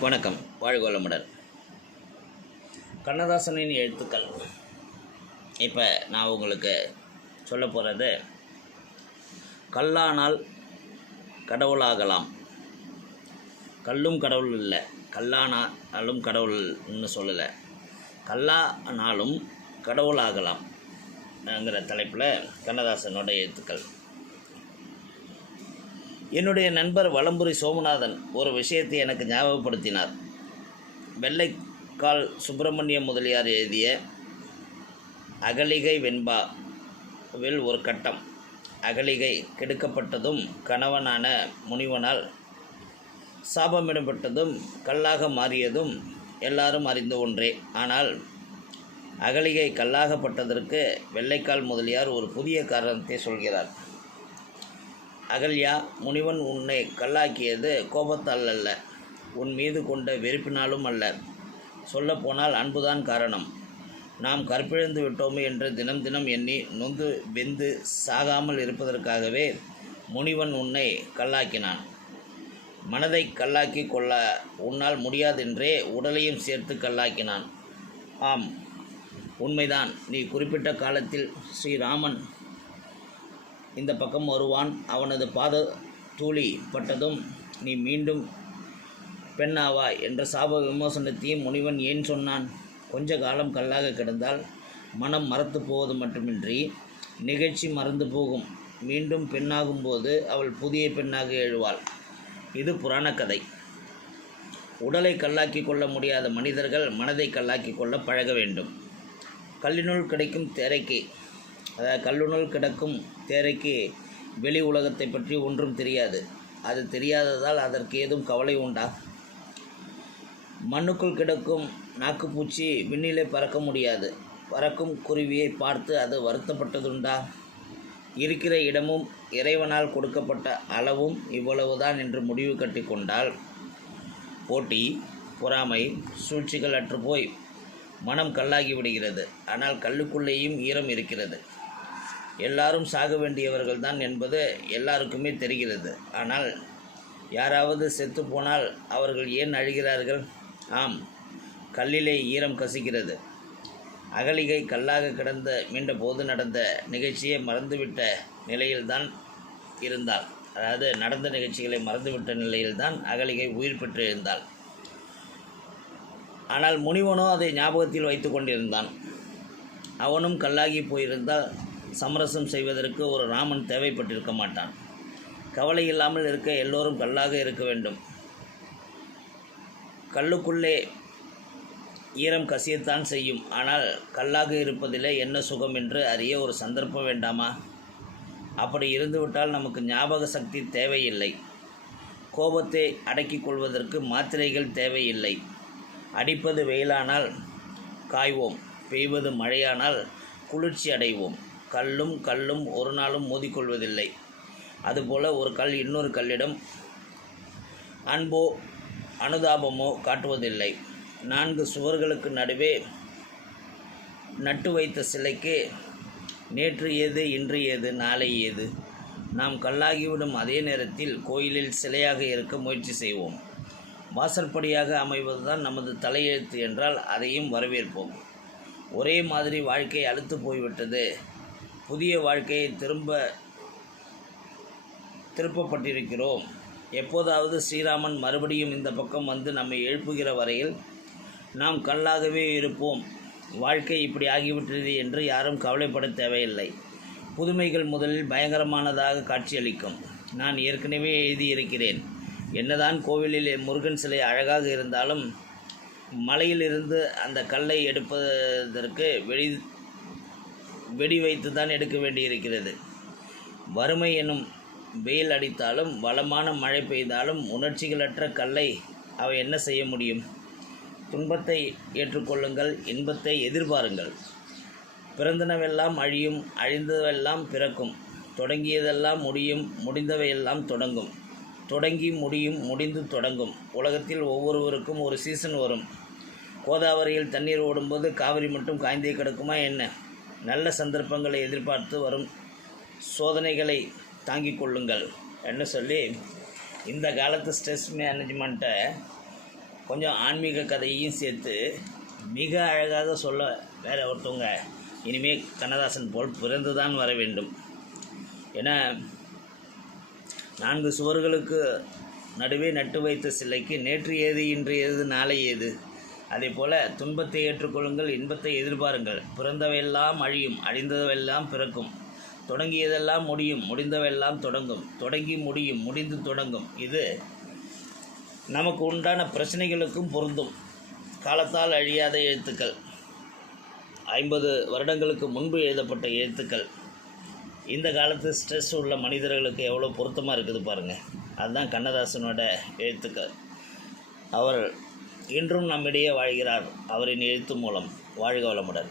வணக்கம். வாழ்க கண்ணதாசனின் எழுத்துக்கள். இப்போ நான் உங்களுக்கு சொல்ல போகிறது கல்லானால் கடவுளாகலாம். கல்லும் கடவுள் இல்லை. கல்லானாலும் கடவுள்னு சொல்லலை. கல்லானாலும் கடவுளாகலாம்ங்கிற தலைப்பில் கண்ணதாசனோட எழுத்துக்கள். என்னுடைய நண்பர் வலம்புரி சோமநாதன் ஒரு விஷயத்தை எனக்கு ஞாபகப்படுத்தினார். வெள்ளைக்கால் சுப்பிரமணிய முதலியார் எழுதிய அகலிகை வெண்பா வில் ஒரு கட்டம். அகலிகை கெடுக்கப்பட்டதும் கணவனான முனிவனால் சாபமிடப்பட்டதும் கல்லாக மாறியதும் எல்லாரும் அறிந்த ஒன்றே. ஆனால் அகலிகை கல்லாகப்பட்டதற்கு வெள்ளைக்கால் முதலியார் ஒரு புதிய காரணத்தை சொல்கிறார். அகல்யா முனிவன் உன்னை கல்லாக்கியது கோபத்தால் அல்ல உன் மீது கொண்ட வெறுப்பினாலும் அல்ல. சொல்லப்போனால் அன்புதான் காரணம். நாம் கற்பிழந்து விட்டோமே என்று தினம் தினம் எண்ணி நொந்து வெந்து சாகாமல் இருப்பதற்காகவே முனிவன் உன்னை கல்லாக்கினான். மனதை கல்லாக்கி கொள்ள உன்னால் முடியாதென்றே உடலையும் சேர்த்து கல்லாக்கினான். ஆம் உண்மைதான். நீ குறிப்பிட்ட காலத்தில் ஸ்ரீராமன் இந்த பக்கம் வருவான். அவனது பாத தூளி பட்டதும் நீ மீண்டும் பெண்ணாவா? என்ற சாப விமோசனத்தையும் முனிவன் ஏன் சொன்னான்? கொஞ்ச காலம் கல்லாக கிடந்தால் மனம் மறத்து போவது மட்டுமின்றி நிகழ்ச்சி மறந்து போகும். மீண்டும் பெண்ணாகும்போது அவள் புதிய பெண்ணாக எழுவாள். இது புராண கதை. உடலை கல்லாக்கி கொள்ள முடியாத மனிதர்கள் மனதை கல்லாக்கி கொள்ள பழக வேண்டும். கல்லினுள் கிடைக்கும் தேரைக்கு அதாவது கல்லுனுள் கிடக்கும் தேரைக்கு வெளி உலகத்தை பற்றி ஒன்றும் தெரியாது. அது தெரியாததால் அதற்கு ஏதும் கவலை உண்டா? மண்ணுக்குள் கிடக்கும் நாக்குப்பூச்சி விண்ணிலே பறக்க முடியாது. பறக்கும் குருவியை பார்த்து அது வருத்தப்பட்டதுண்டா? இருக்கிற இடமும் இறைவனால் கொடுக்கப்பட்ட அளவும் இவ்வளவுதான் என்று முடிவு கட்டி கொண்டால் போட்டி பொறாமை சூழ்ச்சிகள் அற்றுப்போய் மனம் கல்லாகி விடுகிறது. ஆனால் கல்லுக்குள்ளேயும் ஈரம் இருக்கிறது. எல்லாரும் சாக வேண்டியவர்கள் தான் என்பது எல்லாருக்குமே தெரிகிறது. ஆனால் யாராவது செத்து போனால் அவர்கள் ஏன் அழுகிறார்கள்? ஆம் கல்லிலே ஈரம் கசிக்கிறது. அகலிகை கல்லாக கிடந்த மீண்ட போது நடந்த நிகழ்ச்சியை மறந்துவிட்ட நிலையில்தான் இருந்தாள். அதாவது நடந்த நிகழ்ச்சிகளை மறந்துவிட்ட நிலையில்தான் அகலிகை உயிர் பெற்று இருந்தாள் ஆனால் முனிவனோ அதை ஞாபகத்தில் வைத்து கொண்டிருந்தான். அவனும் கல்லாகி போயிருந்தால் சமரசம் செய்வதற்கு ஒரு ராமன் தேவைப்பட்டிருக்க மாட்டான். கவலை இல்லாமல் இருக்க எல்லோரும் கல்லாக இருக்க வேண்டும். கல்லுக்குள்ளே ஈரம் கசியத்தான் செய்யும். ஆனால் கல்லாக இருப்பதிலே என்ன சுகம் என்று அறிய ஒரு சந்தர்ப்பம் வேண்டாமா? அப்படி இருந்துவிட்டால் நமக்கு ஞாபக சக்தி தேவையில்லை. கோபத்தை அடக்கிக் கொள்வதற்கு மாத்திரைகள் தேவையில்லை. அடிப்பது வெயிலானால் காய்வோம். பெய்வது மழையானால் குளிர்ச்சி அடைவோம். கல்லும் கல்லும் ஒரு நாளும் மோதிக்கொள்வதில்லை. அதுபோல ஒரு கல் இன்னொரு கல்லிடம் அன்போ அனுதாபமோ காட்டுவதில்லை. நான்கு சுவர்களுக்கு நடுவே நட்டு வைத்த சிலைக்கு நேற்று ஏது இன்று ஏது நாளை ஏது? நாம் கல்லாகிவிடும் அதே நேரத்தில் கோயிலில் சிலையாக இருக்க முயற்சி செய்வோம். வாசற்படியாக அமைவதுதான் நமது தலையெழுத்து என்றால் அதையும் வரவேற்போம். ஒரே மாதிரி வாழ்க்கை அழுத்து போய்விட்டது. புதிய வாழ்க்கையை திரும்ப திருப்பப்பட்டிருக்கிறோம். எப்போதாவது ஸ்ரீராமன் மறுபடியும் இந்த பக்கம் வந்து நம்மை எழுப்புகிற வரையில் நாம் கல்லாகவே இருப்போம். வாழ்க்கை இப்படி ஆகிவிட்டது என்று யாரும் கவலைப்பட தேவையில்லை. புதுமைகள் முதலில் பயங்கரமானதாக காட்சியளிக்கும். நான் ஏற்கனவே எழுதியிருக்கிறேன். என்னதான் கோவிலில் முருகன் சிலை அழகாக இருந்தாலும் மலையிலிருந்து அந்த கல்லை எடுப்பதற்கு வெளி வெடி வைத்து தான் எடுக்க வேண்டியிருக்கிறது. வறுமை எனும் வெயில் அடித்தாலும் வளமான மழை பெய்தாலும் உணர்ச்சிகளற்ற கல்லை அவை என்ன செய்ய முடியும்? துன்பத்தை ஏற்றுக்கொள்ளுங்கள் இன்பத்தை எதிர்பாருங்கள். பிறந்தனவெல்லாம் அழியும் அழிந்தவெல்லாம் பிறக்கும். தொடங்கியதெல்லாம் முடியும் முடிந்தவையெல்லாம் தொடங்கும். தொடங்கி முடியும் முடிந்து தொடங்கும். உலகத்தில் ஒவ்வொருவருக்கும் ஒரு சீசன் வரும். கோதாவரியில் தண்ணீர் ஓடும்போது காவிரி மட்டும் காய்ந்தே கிடக்குமா என்ன? நல்ல சந்தர்ப்பங்களை எதிர்பார்த்து வரும் சோதனைகளை தாங்கிக் கொள்ளுங்கள் என்று சொல்லி இந்த காலத்து ஸ்ட்ரெஸ் மேனேஜ்மெண்ட்டை கொஞ்சம் ஆன்மீக கதையையும் சேர்த்து மிக அழகாக சொல்ல வேற ஒருத்தவங்க இனிமே கண்ணதாசன் போல் பிறந்துதான் வர வேண்டும். ஏன்னா நான்கு சுவர்களுக்கு நடுவே நட்டு வைத்த சிலைக்கு நேற்று ஏது இன்று ஏது நாளை ஏது? அதே போல துன்பத்தை ஏற்றுக்கொள்ளுங்கள் இன்பத்தை எதிர்பாருங்கள். பிறந்தவையெல்லாம் அழியும் அழிந்ததவெல்லாம் பிறக்கும். தொடங்கியதெல்லாம் முடியும் முடிந்தவெல்லாம் தொடங்கும். தொடங்கி முடியும் முடிந்து தொடங்கும். இது நமக்கு உண்டான பிரச்சனைகளுக்கும் பொருந்தும். காலத்தால் அழியாத எழுத்துக்கள். ஐம்பது வருடங்களுக்கு முன்பு எழுதப்பட்ட எழுத்துக்கள். இந்த காலத்து ஸ்ட்ரெஸ் உள்ள மனிதர்களுக்கு எவ்வளோ பொருத்தமாக இருக்குது பாருங்கள் அதுதான் கண்ணதாசனோட எழுத்துக்கள். அவர் இன்றும் நம்மிடையே வாழ்கிறார். அவரின் எழுத்து மூலம் வாழ்க வளமுடன்.